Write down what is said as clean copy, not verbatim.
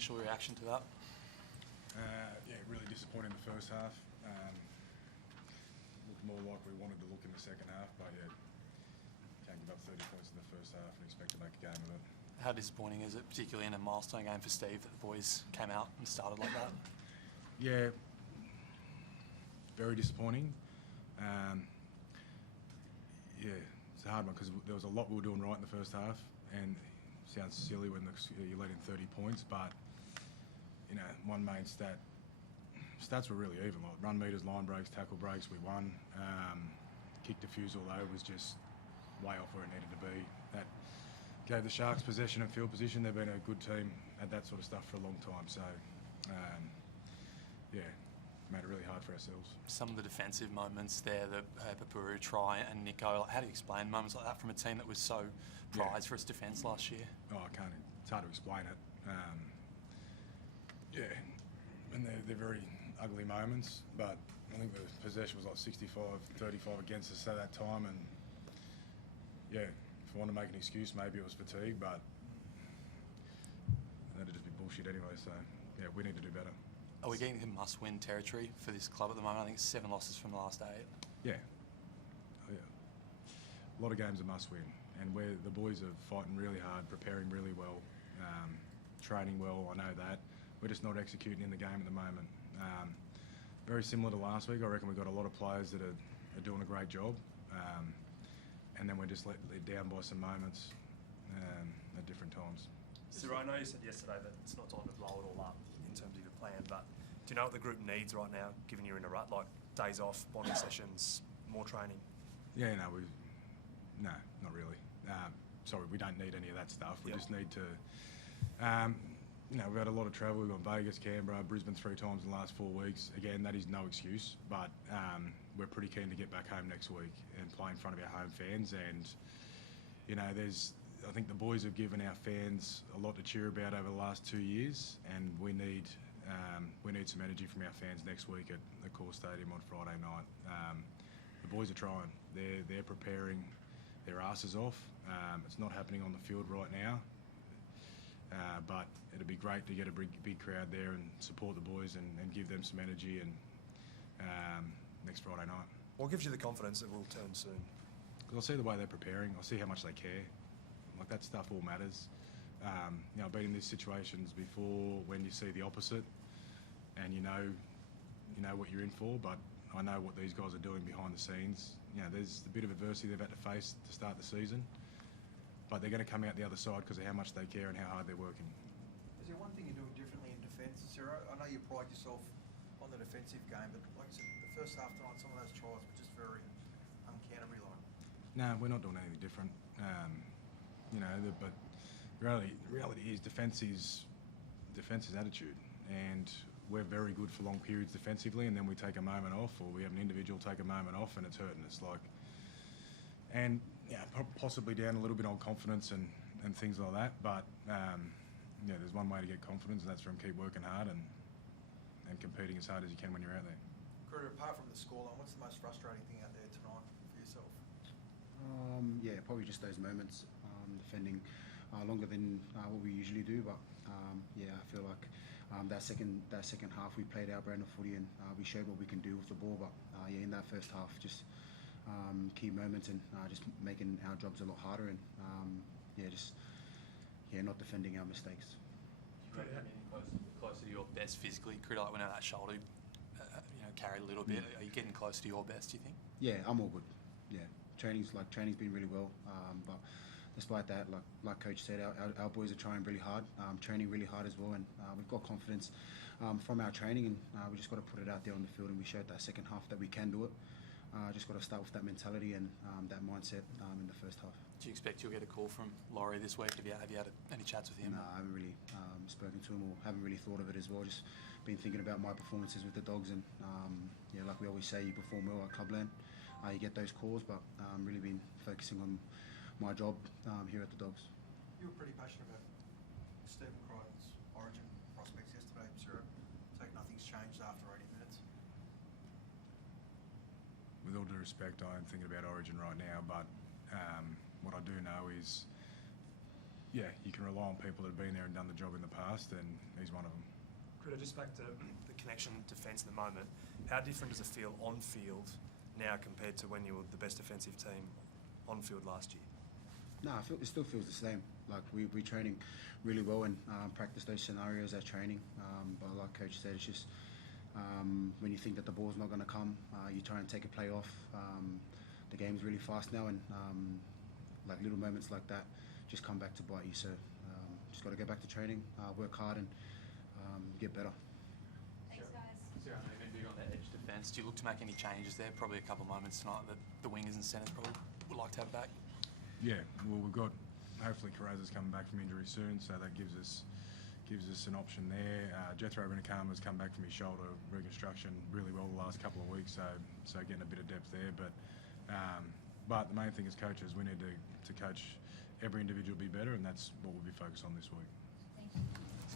initial reaction to that? Yeah, really disappointing in the first half. Looked more like we wanted to look in the second half, but yeah, can't give up 30 points in the first half and expect to make a game of it. How disappointing is it, particularly in a milestone game for Steve, that the boys came out and started like that? Yeah, very disappointing. Yeah, it's a hard one because there was a lot we were doing right in the first half, and it sounds silly when you let in 30 points, but you know, one main stats were really even. Like run meters, line breaks, tackle breaks, we won. Kick defusal though was just way off where it needed to be. That gave the Sharks possession and field position. They've been a good team at that sort of stuff for a long time, so yeah, made it really hard for ourselves. Some of the defensive moments there, the Papuru try and Nico, how do you explain moments like that from a team that was so prized for its defence last year? Oh, I can't. It's hard to explain it. Yeah, and they're very ugly moments, but I think the possession was like 65-35 against us at that time, and yeah, if I want to make an excuse, maybe it was fatigue, but that'd just be bullshit anyway, so yeah, we need to do better. Are we getting to must-win territory for this club at the moment? I think it's 7 losses from the last 8. Yeah. Oh, yeah. A lot of games are must-win, and the boys are fighting really hard, preparing really well, training well, I know that. We're just not executing in the game at the moment. Very similar to last week. I reckon we've got a lot of players that are doing a great job, and then we're just let down by some moments at different times. Ciro, I know you said yesterday that it's not time to blow it all up in terms of your plan, but do you know what the group needs right now, given you're in a rut, like days off, bonding sessions, more training? Yeah, no, not really. Sorry, we don't need any of that stuff. We just need to, you know, we've had a lot of travel. We've gone Vegas, Canberra, Brisbane 3 times in the last 4 weeks. Again, that is no excuse, but we're pretty keen to get back home next week and play in front of our home fans. And, you know, I think the boys have given our fans a lot to cheer about over the last 2 years, and we need some energy from our fans next week at the Core Stadium on Friday night. The boys are trying. They're preparing their asses off. It's not happening on the field right now, but it'd be great to get a big crowd there and support the boys and give them some energy and next Friday night. What gives you the confidence that we'll turn soon? Because I see the way they're preparing. I see how much they care. Like, that stuff all matters. You know, I've been in these situations before when you see the opposite, and you know what you're in for. But I know what these guys are doing behind the scenes. You know, there's a bit of adversity they've had to face to start the season, but they're going to come out the other side because of how much they care and how hard they're working. Is there one thing you're doing differently in defence, Ciro? I know you pride yourself on the defensive game, but like I said, the first half tonight, some of those tries were just very uncanny-like. No, we're not doing anything different. You know, but reality is defence is attitude, and we're very good for long periods defensively, and then we take a moment off, or we have an individual take a moment off, and it's hurting us. And yeah, possibly down a little bit on confidence and things like that. But yeah, there's one way to get confidence, and that's from keep working hard and competing as hard as you can when you're out there. Critter, apart from the scoreline, what's the most frustrating thing out there tonight for yourself? Yeah, probably just those moments, defending longer than what we usually do. But yeah, I feel like that second half we played our brand of footy, and we showed what we can do with the ball. But yeah, in that first half, just key moments and just making our jobs a lot harder, and not defending our mistakes. You reckon closer to your best physically? Critter, like when that shoulder carried a little bit. Are you getting close to your best, do you think? Yeah, I'm all good. Yeah, training's been really well, but despite that, like Coach said, our boys are trying really hard, training really hard as well, and we've got confidence from our training, and we just got to put it out there on the field, and we showed that second half that we can do it. Just got to start with that mentality and that mindset in the first half. Do you expect you'll get a call from Laurie this week? Have you had any chats with him? No, I haven't really spoken to him, or haven't really thought of it as well. Just been thinking about my performances with the Dogs, and yeah, like we always say, you perform well at Clubland, you get those calls, but really been focusing on my job here at the Dogs. You were pretty passionate about Stephen Crichton's origin prospects yesterday, Ciro. Take nothing's changed after 80 minutes. With all due respect, I am thinking about Origin right now, but what I do know is yeah, you can rely on people that have been there and done the job in the past, and he's one of them. Critter, just back to the connection defence at the moment. How different does it feel on field now compared to when you were the best defensive team on field last year? No, it still feels the same. Like we're training really well and practice those scenarios as training. But like Coach said, it's just when you think that the ball's not going to come, you try and take a play off. The game's really fast now, and like little moments like that just come back to bite you. So just got to get back to training, work hard, and get better. Thanks, guys. Sarah, I know you've been big on the edge defence. Do you look to make any changes there? Probably a couple of moments tonight that the wingers and centres probably would like to have back. Yeah, well, we've got hopefully Carrazza's coming back from injury soon, so that gives us an option there. Jethro Rinakama's come back from his shoulder reconstruction really well the last couple of weeks, so getting a bit of depth there. But the main thing as coaches, we need to coach every individual be better, and that's what we'll be focused on this week.